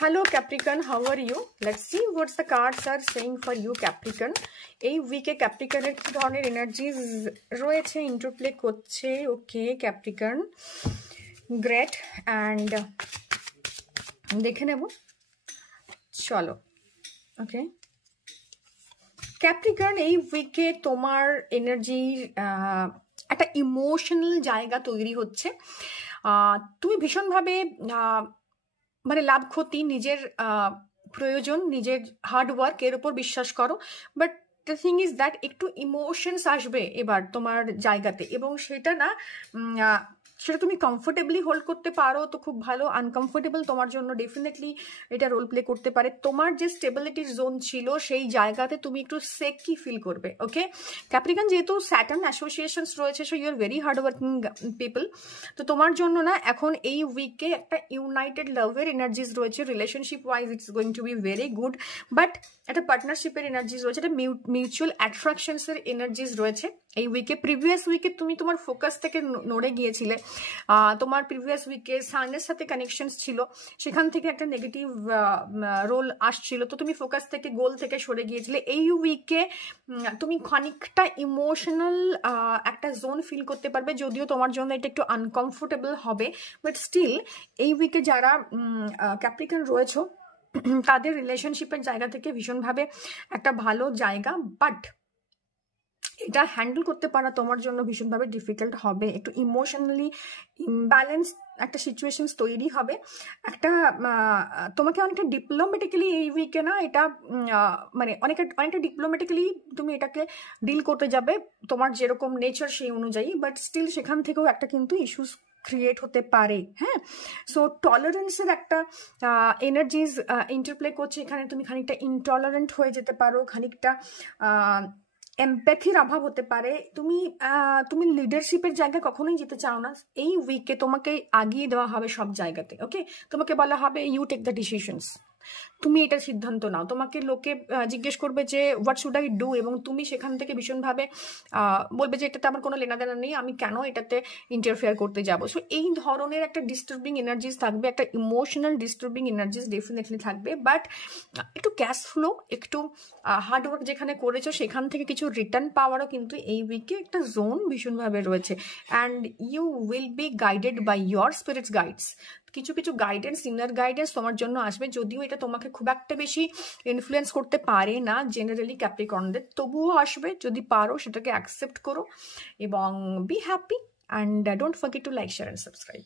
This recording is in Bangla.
Hello Capricorn, how are you? Let's see what's the cards are saying for you Capricorn. এই উইকে ক্যাপ্রিকনের কি ধরনের এনার্জিজ রয়েছে, ইন্টারপ্লে করছে। ওকে ক্যাপ্রিকন, গ্রেট। অ্যান্ড দেখে নেব, চলো। ওকে ক্যাপ্রিকন, এই উইকে তোমার এনার্জির একটা ইমোশনাল জায়গা তৈরি হচ্ছে। তুমি ভীষণভাবে মানে লাভ ক্ষতি, নিজের প্রয়োজন, নিজের হার্ডওয়ার্ক এর উপর বিশ্বাস করো। But the thing is that একটু ইমোশনস আসবে এবার তোমার জায়গাতে, এবং সেটা না সেটা তুমি কমফোর্টেবলি হোল্ড করতে পারো তো খুব ভালো। আনকমফোর্টেবল তোমার জন্য ডেফিনেটলি এটা রোল প্লে করতে পারে। তোমার যে স্টেবিলিটির জোন ছিল সেই জায়গাতে তুমি একটু সেকি ফিল করবে। ওকে ক্যাপ্রিকন, যেহেতু স্যাটার্ন অ্যাসোসিয়েশনস রয়েছে, so you are very hard working people. তো তোমার জন্য না এখন এই উইকে একটা ইউনাইটেড লাভের এনার্জিজ রয়েছে। Relationship wise it's going to be very good, but একটা পার্টনারশিপের এনার্জিজ রয়েছে, একটা মিউচুয়াল অ্যাট্রাকশনসের এনার্জিজ রয়েছে এই উইকে। প্রিভিয়াস উইকে তুমি তোমার ফোকাস থেকে নড়ে গিয়েছিলে, তোমার প্রিভিয়াস উইকে সানের সাথে কানেকশনস ছিল, সেখান থেকে একটা নেগেটিভ রোল আসছিল, তো তুমি ফোকাস থেকে গোল থেকে সরে গিয়েছিলে। এই উইকে তুমি খানিকটা ইমোশনাল একটা জোন ফিল করতে পারবে, যদিও তোমার জন্য এটা একটু আনকমফোর্টেবল হবে, বাট স্টিল এই উইকে যারা ক্যাপ্রিকন রয়েছে তাদের রিলেশনশিপের জায়গা থেকে ভীষণভাবে একটা ভালো জায়গা। বাট এটা হ্যান্ডেল করতে পারা তোমার জন্য ভীষণভাবে ডিফিকাল্ট হবে। একটু ইমোশনালি ইমব্যালেন্স একটা সিচুয়েশনস তৈরি হবে। একটা তোমাকে অনেকটা ডিপ্লোম্যাটিক্যালি এই উইকে না এটা মানে অনেকটা ডিপ্লোম্যাটিক্যালি তুমি এটাকে ডিল করতে যাবে, তোমার যেরকম নেচার সেই অনুযায়ী। বাট স্টিল সেখান থেকেও একটা কিন্তু ইস্যুস ক্রিয়েট হতে পারে। হ্যাঁ, সো টলারেন্সের একটা এনার্জিজ ইন্টারপ্লে করছে এখানে। তুমি খানিকটা ইনটলারেন্ট হয়ে যেতে পারো, খানিকটা এমপ্যাথির অভাব হতে পারে। তুমি লিডারশিপের জায়গায় কখনোই যেতে চাও না। এই উইকে তোমাকে আগিয়ে দেওয়া হবে সব জায়গাতে। ওকে, তোমাকে বলা হবে ইউ টেক দ্য ডিসিশনস, তুমি এটা সিদ্ধান্ত নাও। তোমাকে লোকে জিজ্ঞেস করবে যে হোয়াট শুড আই ডু, এবং তুমি সেখান থেকে ভীষণভাবে বলবে যে এটাতে আমার কোনো লেনাদেনা নেই, আমি কেন এটাতে ইন্টারফেয়ার করতে যাবো। সো এই ধরনের একটা ডিস্টার্বিং এনার্জিস থাকবে, একটা ইমোশনাল ডিস্টার্বিং এনার্জিস ডেফিনেটলি থাকবে। বাট একটু ক্যাশ ফ্লো, একটু হার্ডওয়ার্ক যেখানে করেছো সেখান থেকে কিছু রিটার্ন পাওয়ারও কিন্তু এই উইকে একটা জোন ভীষণভাবে রয়েছে। And you will be guided by your spirits guides. কিছু কিছু গাইডেন্স, ইনার গাইডেন্স তোমার জন্য আসবে, যদিও এটা তোমাকে খুব একটা বেশি ইনফ্লুয়েন্স করতে পারে না জেনারেলি ক্যাপ্রিকর্নদের, তবুও আসবে। যদি পারো সেটাকে অ্যাকসেপ্ট করো এবং be happy, and don't forget to like, share and subscribe.